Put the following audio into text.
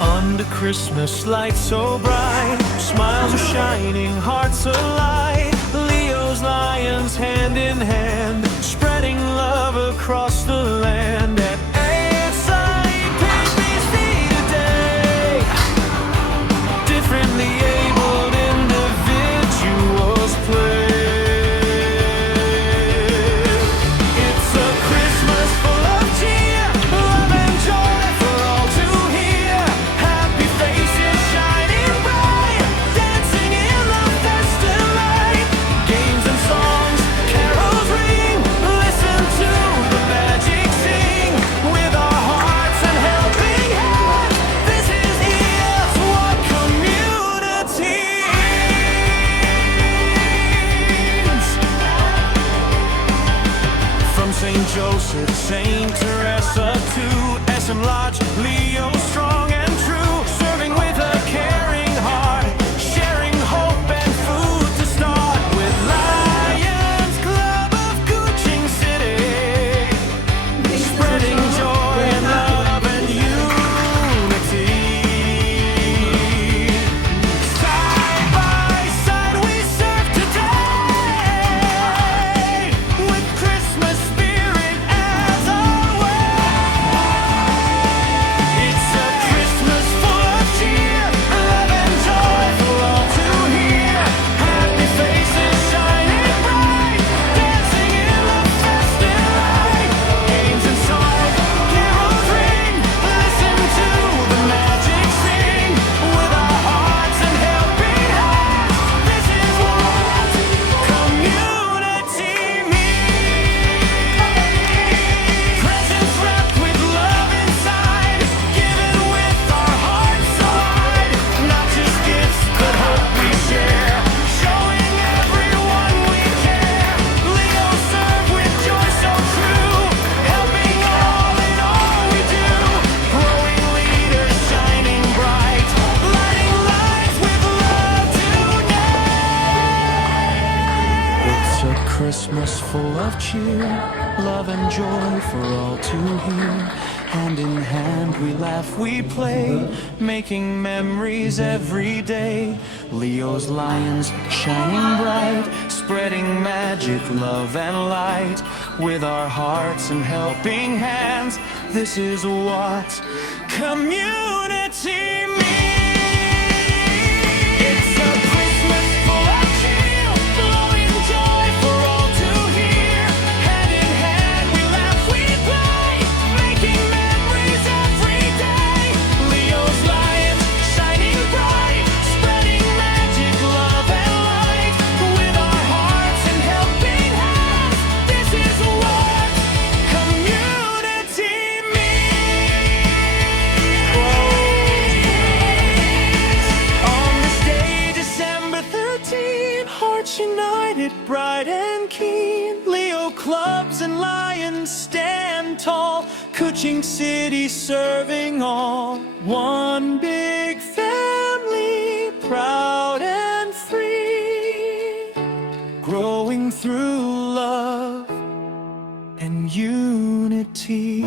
Under Christmas lights so bright, smiles are shining, hearts alight. Leo's lions hand in hand, spreading love across the land. At ACCPC today, differently abled individuals play. It's a Christmas full of cheer, love and joy for all to hear. Happy faces shining bright, dancing in the festive light. Games and songs, carols ring, listen to the magic sing. With our hearts and helping hands, this is what community means. From St. Joseph, St. Teresa to SM Lodge, Leo strong and true, serving with a caring heart, sharing hope and food to start. With Lions Club of Kuching City, spreading joy and love and unity. Side by side we serve today, with Christmas spirit as our way. It's a Christmas full of cheer, love and joy for all to hear. Happy faces shining bright, dancing in the festive light. Games and songs, carols ring, listen to the magic sing. With our hearts and helping hands, this is what community means. Presents wrapped with love inside, given with our hearts so wide. Not just gifts, but hope we share, showing everyone we care. Leo serve with joy so true, helping all in all we do. Growing leaders shining bright, lighting lives with love tonight. It's a Christmas full of cheer, love and joy for all to hear. Hand in hand we laugh, we play, making memories every day. Leo's lions shining bright, spreading magic, love and light. With our hearts and helping hands, this is what community means. It's a Christmas full of cheer, flowing joy for all to hear. Hand in hand we laugh, we play, making memories every day. Leo's lions shining bright, spreading magic, love and light. With our hearts and helping hands, this is what community means. On this day, December 13, hearts united, bright and keen. Leo clubs and lions stand tall, Kuching City serving all. One big family, proud and free, growing through love and unity.